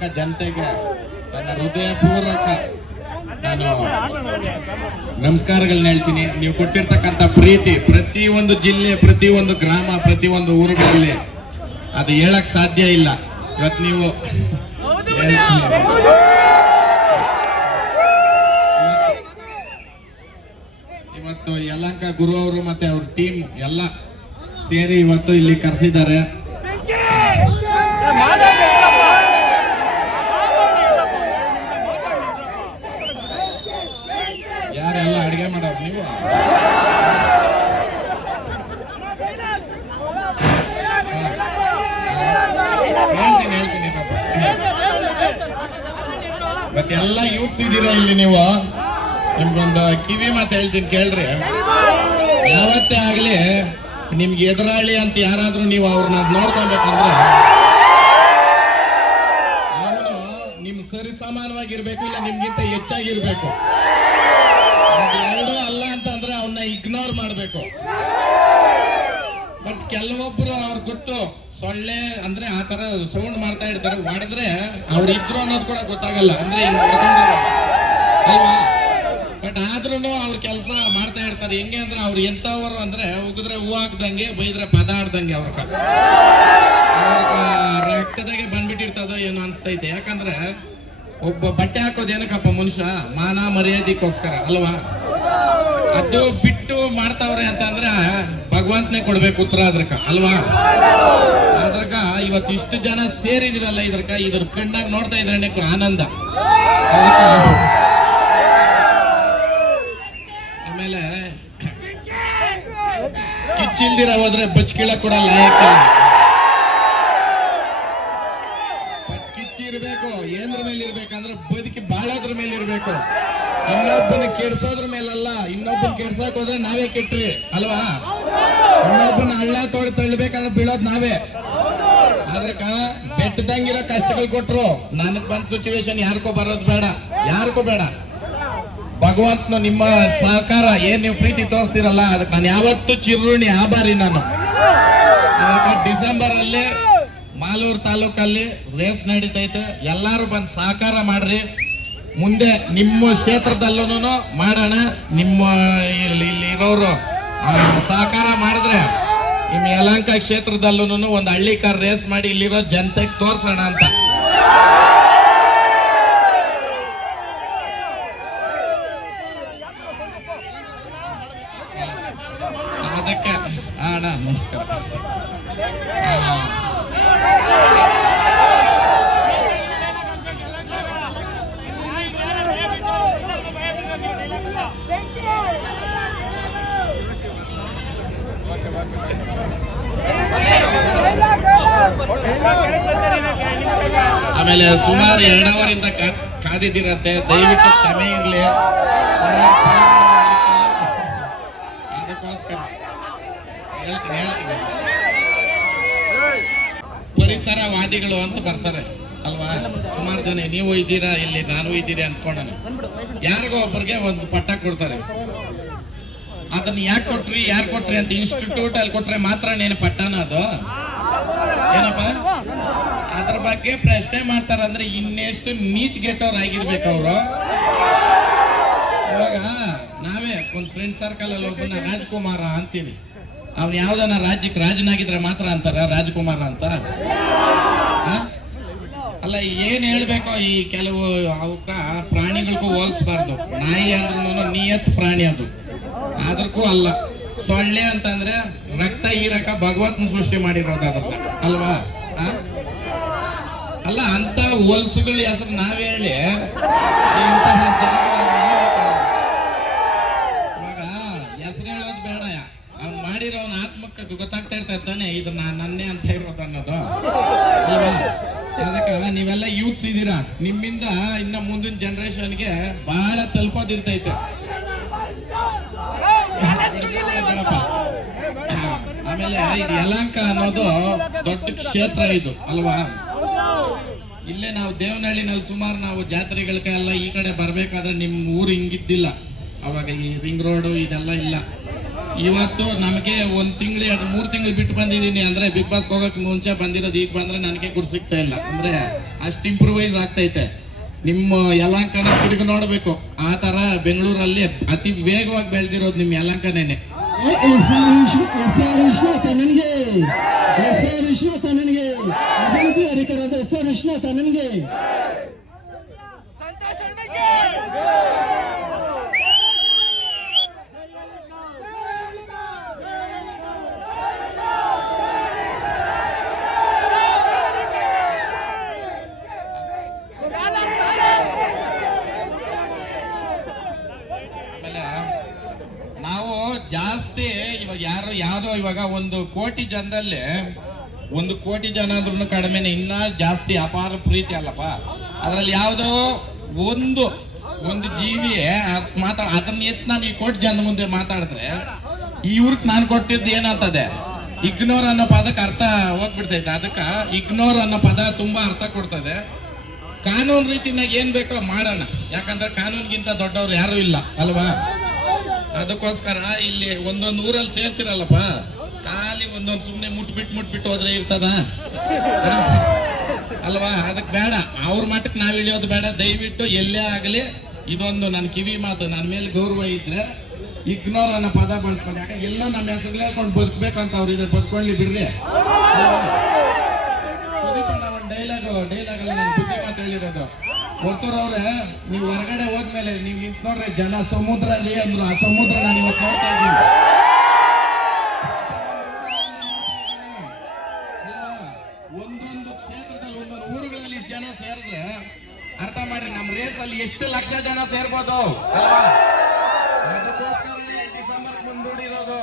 ಯಲಂಕ ಜನತೆಗೆ ನನ್ನ ಹೃದಯಪೂರ್ವಕ ನಾನು ನಮಸ್ಕಾರಗಳನ್ನ ಹೇಳ್ತೀನಿ. ನೀವು ಕೊಟ್ಟಿರ್ತಕ್ಕಂಥ ಪ್ರೀತಿ ಪ್ರತಿ ಒಂದು ಜಿಲ್ಲೆ ಪ್ರತಿ ಒಂದು ಗ್ರಾಮ ಪ್ರತಿ ಒಂದು ಊರುಗಳಲ್ಲಿ ಅದು ಹೇಳಕ್ ಸಾಧ್ಯ ಇಲ್ಲ. ಇವತ್ತು ನೀವು ಇವತ್ತು ಯಲಂಕ ಗುರು ಅವರು ಮತ್ತೆ ಅವ್ರ ಟೀಮ್ ಎಲ್ಲ ಸೇರಿ ಇವತ್ತು ಇಲ್ಲಿ ಕರೆಸಿದ್ದಾರೆ. ಅಡಿಗೆ ಮಾಡೋರು ನೀವು? ಹೇಳ್ತೀನಿ ಹೇಳ್ತೀನಿ ಮತ್ತೆಲ್ಲ ಯೂತ್ಸ್ ಇದ್ದೀರಾ ಇಲ್ಲಿ ನೀವು. ನಿಮ್ಗೊಂದು ಕಿವಿ ಮಾತು ಹೇಳ್ತೀನಿ, ಕೇಳ್ರಿ. ಯಾವತ್ತೇ ಆಗಲಿ ನಿಮ್ಗೆ ಎದುರಾಳಿ ಅಂತ ಯಾರಾದ್ರೂ ನೀವು ಅವ್ರನ್ನ ನೋಡ್ಕೊಬೇಕಂದ್ರೆ ಅವನು ನಿಮ್ ಸರಿ ಸಮಾನವಾಗಿರ್ಬೇಕು ಇಲ್ಲ ನಿಮ್ಗಿಂತ ಹೆಚ್ಚಾಗಿರ್ಬೇಕು. ಮಾಡ್ಬೇಕು ಬಟ್ ಕೆಲವೊಬ್ರು ಅವ್ರು ಗೊತ್ತು, ಸೊಳ್ಳೆ ಅಂದ್ರೆ ಆ ತರ ಸೌಂಡ್ ಮಾಡ್ತಾ ಇರ್ತಾರೆ. ಮಾಡಿದ್ರೆ ಅವ್ರು ಇದ್ರು ಅನ್ನೋದು ಕೂಡ ಗೊತ್ತಾಗಲ್ಲ. ಅಂದ್ರೆ. ಅಲ್ವಾ? ಬಟ್ ಆದ್ರೂ ಅವ್ರ ಕೆಲಸ ಮಾಡ್ತಾ ಇರ್ತಾರೆ. ಹೆಂಗೆ ಅಂದ್ರೆ ಅವ್ರು ಎಂತವರು ಅಂದ್ರೆ ಉಗಿದ್ರೆ ಹೂ ಹಾಕ್ದಂಗೆ, ಬೈದ್ರೆ ಪದ ಆಡ್ದಂಗೆ ಅವ್ರ ರಕ್ತದಾಗೆ ಬಂದ್ಬಿಟ್ಟಿರ್ತದೋ ಏನೋ ಅನ್ಸ್ತೈತೆ. ಯಾಕಂದ್ರೆ ಒಬ್ಬ ಬಟ್ಟೆ ಹಾಕೋದು ಏನಕ್ಕಪ್ಪ ಮನುಷ್ಯ? ಮಾನ ಮರ್ಯಾದೆಗೋಸ್ಕರ, ಅಲ್ವಾ? ಅದು ಬಿಟ್ಟು ಮಾಡ್ತಾವ್ರೆ ಅಂತಂದ್ರೆ ಭಗವಂತನೇ ಕೊಡ್ಬೇಕು ಉತ್ತರ ಅದ್ರಕ ಅಲ್ವಾ? ಅದ್ರಕ ಇವತ್ತು ಇಷ್ಟು ಜನ ಸೇರಿದಿರಲ್ಲ ಇದ್ರಕ ಇದ್ರ ಕಣ್ಣಾಗ ನೋಡ್ತಾ ಇದ್ರೆ ಆನಂದ. ಆಮೇಲೆ ಕಿಚ್ಚಿಲ್ದಿರ ಹೋದ್ರೆ ಬಚ್ಕಿಳ ಕೂಡ ಲಾಯಕ್ ಇನ್ನೊಬ್ಬನ ಕೆಡ್ಸೋದ್ರ ಮೇಲಲ್ಲ, ಇನ್ನೊಬ್ಬನ ಕೆಡ್ಸಕ್ ಹೋದ್ರೆ ನಾವೇ ಕೆಟ್ರಿ ಅಲ್ವಾ? ಇನ್ನೊಬ್ಬನ ಹಳ್ಳ ತೋಡಿ ತಳ್ಳಬೇಕಂದ್ರೆ ಬೀಳೋದ್ ನಾವೇ. ಅದಕ್ಕ ಬೆಟ್ಟದಂಗಿರೋ ಕಷ್ಟಗಳು ಕೊಟ್ರು, ನನಗ್ ಬಂದ ಸಿಚುವೇಶನ್ ಯಾರಿಗೂ ಬರೋದ್ ಬೇಡ, ಯಾರಿಗೂ ಬೇಡ. ಭಗವಂತನ ನಿಮ್ಮ ಸಹಕಾರ ಏನ್ ನೀವು ಪ್ರೀತಿ ತೋರಿಸ್ತೀರಲ್ಲ, ಅದಕ್ಕೆ ನಾನು ಯಾವತ್ತೂ ಚಿರುಣಿ ಆಭಾರಿ ನಾನು. ಡಿಸೆಂಬರ್ ಅಲ್ಲಿ ಮಾಲೂರು ತಾಲೂಕಲ್ಲಿ ರೇಸ್ ನಡೀತೈತೆ, ಎಲ್ಲಾರು ಬಂದು ಸಹಕಾರ ಮಾಡ್ರಿ. ಮುಂದೆ ನಿಮ್ಮ ಕ್ಷೇತ್ರದಲ್ಲೂ ಮಾಡೋಣ. ನಿಮ್ಮ ಇಲ್ಲಿ ಇರೋರು ಸಹಕಾರ ಮಾಡಿದ್ರೆ ನಿಮ್ಮ ಯಲಂಕ ಕ್ಷೇತ್ರದಲ್ಲೂ ಒಂದು ಹಳ್ಳಿ ಕಾರ್ ರೇಸ್ ಮಾಡಿ ಇಲ್ಲಿರೋ ಜನತೆಗೆ ತೋರಿಸೋಣ ಅಂತ. ಅದಕ್ಕೆ ಅಣ್ಣ, ನಮಸ್ಕಾರ. ಆಮೇಲೆ ಸುಮಾರು ಎರಡು ಅವರಿಂದ ಕಾದಿದ್ದೀರಂತೆ. ದಯವಿಟ್ಟು ಕ್ಷಮೆ ಇರಲಿ. ಪರಿಸರವಾದಿಗಳು ಅಂತ ಬರ್ತಾರೆ, ಅಲ್ವಾ? ಸುಮಾರು ಜನ, ನೀವು ಇದ್ದೀರಾ ಇಲ್ಲಿ, ನಾನು ಇದ್ದೀರಿ ಅಂದ್ಕೊಂಡನು ಯಾರಿಗೋ ಒಬ್ಬರಿಗೆ ಒಂದು ಪಟ್ಟ ಕೊಡ್ತಾರೆ. ಅದನ್ನ ಯಾಕೆ ಕೊಟ್ರಿ, ಯಾರು ಕೊಟ್ರಿ ಅಂತ ಇನ್ಸ್ಟಿಟ್ಯೂಟ್ ಅಲ್ಲಿ ಕೊಟ್ರೆ ಮಾತ್ರ ನೀನು ಪಟ್ಟನ ಅದು? ಏನಪ್ಪ? ಅದ್ರ ಬಗ್ಗೆ ಪ್ರಶ್ನೆ ಮಾಡ್ತಾರಂದ್ರೆ ಇನ್ನೆಷ್ಟು ನೀಚ್ ಗೆಟ್ಟವ್ರು ಆಗಿರ್ಬೇಕು ಅವರು. ಇವಾಗ ನಾವೇ ಒಂದ್ ಫ್ರೆಂಡ್ ಸರ್ಕಲ್ ಅಲ್ಲಿ ಒಬ್ಬನ ರಾಜ್ಕುಮಾರ ಅಂತೀವಿ ಅವ್ನು ಯಾವ್ದನ ರಾಜ್ಯಕ್ಕೆ ರಾಜನಾಗಿದ್ರೆ ಮಾತ್ರ ಅಂತಾರ, ರಾಜ್ಕುಮಾರ ಅಂತ? ಅಲ್ಲ, ಏನ್ ಹೇಳ್ಬೇಕೋ ಈ ಕೆಲವು ಅವಕ್ಕ ಪ್ರಾಣಿಗಳಿಗೂ ಹೋಲಿಸ್ಬಾರ್ದು. ನಾಯಿ ಅಂದ್ರೂ ನಿಯತ್ ಪ್ರಾಣಿ ಅದು. ಅದಕ್ಕೂ ಅಲ್ಲ. ಸೊಳ್ಳೆ ಅಂತಂದ್ರೆ ರಕ್ತ ಹೀರಕ ಭಗವಂತನ ಸೃಷ್ಟಿ ಮಾಡಿರೋದು ಅದನ್ನ ಅಲ್ವಾ? ಅಲ್ಲ, ಅಂತ ಹೊಲ್ಸುಗಳ ಹೆಸರು ನಾವೇಳಿ ಹೇಳಿ. ಇವಾಗ ಹೇಳೋದು ಬೇಡ ಅವ್ನು ಮಾಡಿರೋನ್ ಆತ್ಮಕ್ಕೆ ಗೊತ್ತಾಗ್ತಾ ತಾನೆ, ಇದು ನಾ ನನ್ನೇ ಅಂತ ಹೇಳೋದು ಅನ್ನೋದು ಅದಕ್ಕೆ ನೀವೆಲ್ಲ ಯೂತ್ಸ್ ಇದ್ದೀರಾ ನಿಮ್ಮಿಂದ ಇನ್ನ ಮುಂದಿನ ಜನರೇಷನ್ಗೆ ಬಹಳ ತಲುಪೋದಿರ್ತೈತೆ. ಆಮೇಲೆ ಯಲಂಕ ಅನ್ನೋದು ದೊಡ್ಡ ಕ್ಷೇತ್ರ ಇದು, ಅಲ್ವಾ? ಇಲ್ಲೇ ನಾವು ದೇವನಹಳ್ಳಿನಲ್ಲಿ ಸುಮಾರು ನಾವು ಜಾತ್ರೆಗಳಿಗೆಲ್ಲ ಈ ಕಡೆ ಬರ್ಬೇಕಾದ್ರೆ ನಿಮ್ ಊರು ಹಿಂಗಿದ್ದಿಲ್ಲ. ಅವಾಗ ಈ ರಿಂಗ್ ರೋಡ್ ಇದೆಲ್ಲ ಇಲ್ಲ. ಇವತ್ತು ನಮಗೆ ಒಂದ್ ತಿಂಗಳು, ಎರಡು ಮೂರು ತಿಂಗಳು ಬಿಟ್ಟು ಬಂದಿದ್ದೀನಿ ಅಂದ್ರೆ ಬಿಗ್ ಬಾಸ್ ಹೋಗೋಕೆ ಮುಂಚೆ ಬಂದಿರೋದು, ಈಗ ಬಂದ್ರೆ ನನಗೆ ಗುರು ಸಿಗ್ತಾ ಇಲ್ಲ. ಅಂದ್ರೆ ಅಷ್ಟು ಇಂಪ್ರೂವೈಸ್ ಆಗ್ತೈತೆ. ನಿಮ್ಮ ಯಲಾಂಕನ ತಿರುಗಿ ನೋಡ್ಬೇಕು. ಆ ತರ ಬೆಂಗಳೂರಲ್ಲಿ ಅತಿ ವೇಗವಾಗಿ ಬೆಳೆದಿರೋದು ನಿಮ್ ಯಲಾಂಕನೇನೆ ನನಗೆ ಎಸ್ ಆರ್ ವಿಶ್ವನಾಥ ನನಗೆ ಅಭಿವೃದ್ಧಿ ಅಧಿಕಾರದ ಎಸ್ ಆರ್ ವಿಶ್ವನಾಥ ನನಗೆ ಸಂತೋಷ್ ಅಣ್ಣಗೆ ಆಮೇಲೆ ನಾವು ಜಾಸ್ತಿ ಇವಾಗ ಯಾರು ಯಾವ್ದೋ ಇವಾಗ ಒಂದು ಕೋಟಿ ಜನದಲ್ಲಿ ಒಂದು ಕೋಟಿ ಜನ ಆದ್ರೂ ಕಡಿಮೆನೆ, ಇನ್ನ ಜಾಸ್ತಿ ಅಪಾರ ಪ್ರೀತಿ ಅಲ್ಲಪ್ಪ. ಅದ್ರಲ್ಲಿ ಯಾವುದೋ ಒಂದು ಒಂದು ಜೀವಿ ಮಾತಾಡ ಮಾತಾ, ಅದನ್ನ ಎತ್ ನಾನು ಈ ಕೋಟಿ ಜನ ಮುಂದೆ ಮಾತಾಡಿದ್ರೆ ಇವ್ರಿಗೆ ನಾನು ಕೊಟ್ಟಿದ್ದು ಏನಾಗ್ತದೆ? ಇಗ್ನೋರ್ ಅನ್ನೋ ಪದಕ್ಕೆ ಅರ್ಥ ಹೋಗ್ಬಿಡ್ತೈತೆ. ಅದಕ್ಕೆ ಇಗ್ನೋರ್ ಅನ್ನೋ ಪದ ತುಂಬಾ ಅರ್ಥ ಕೊಡ್ತದೆ. ಕಾನೂನು ರೀತಿನಾಗ ಏನ್ ಬೇಕೋ ಮಾಡೋಣ. ಯಾಕಂದ್ರೆ ಕಾನೂನ್ಗಿಂತ ದೊಡ್ಡವ್ರು ಯಾರು ಇಲ್ಲ, ಅಲ್ವಾ? ಅದಕ್ಕೋಸ್ಕರ ಇಲ್ಲಿ ಒಂದೊಂದು ಊರಲ್ಲಿ ಸೇರ್ತಿರಲ್ಲಪ್ಪ. ಖಾಲಿ ಒಂದೊಂದು ಸುಮ್ಮನೆ ಮುಟ್ಬಿಟ್ಟು ಮುಟ್ಬಿಟ್ಟು ಹೋದ್ರೆ ಇರ್ತದ? ಅಲ್ವಾ? ಅದಕ್ಕೆ ಬೇಡ. ಅವ್ರ ಮಟ್ಟಕ್ಕೆ ನಾವ್ ಇಳಿಯೋದು ಬೇಡ. ದಯವಿಟ್ಟು ಎಲ್ಲೇ ಆಗಲಿ ಇದೊಂದು ನನ್ನ ಕಿವಿ ಮಾತು. ನನ್ನ ಮೇಲೆ ಗೌರವ ಇದ್ರೆ ಇಗ್ನೋರ್ ಅನ್ನೋ ಪದ ಬಳಸ್ಕೊಂಡು. ಯಾಕೆ ಎಲ್ಲೋ ನಮ್ಮ ಹೆಸರು ಹೇಳ್ಕೊಂಡು ಬದುಕ್ಬೇಕಂತ ಅವ್ರು ಇದ್ರೆ ಬದುಕೊಳ್ಳಿ ಬಿಡ್ರಿ. ಒಂದು ಡೈಲಾಗ್ ಡೈಲಾಗ್ ನಾನು ಬುದ್ಧಿ ಮಾತು ಹೇಳಿರೋದು. ಒತ್ತೂರ್ ಅವ್ರೆ ನೀವು ಹೊರಗಡೆ ಹೋದ್ಮೇಲೆ ನೀವು ಇಟ್ಕೊಂಡ್ರೆ ಜನ ಸಮುದ್ರ ಅಲ್ಲಿ ಅಂದ್ರು. ಆ ಸಮುದ್ರ ನಾನು ಇವತ್ತು ನೋಡ್ತಾ ಇದ್ದೀನಿ. ಎಷ್ಟು ಲಕ್ಷ ಜನ ಸೇರ್ಬೋದು ಅದಕ್ಕೋಸ್ಕರನೇ ಡಿಸೆಂಬರ್ ಮುಂದೂಡಿರೋದು.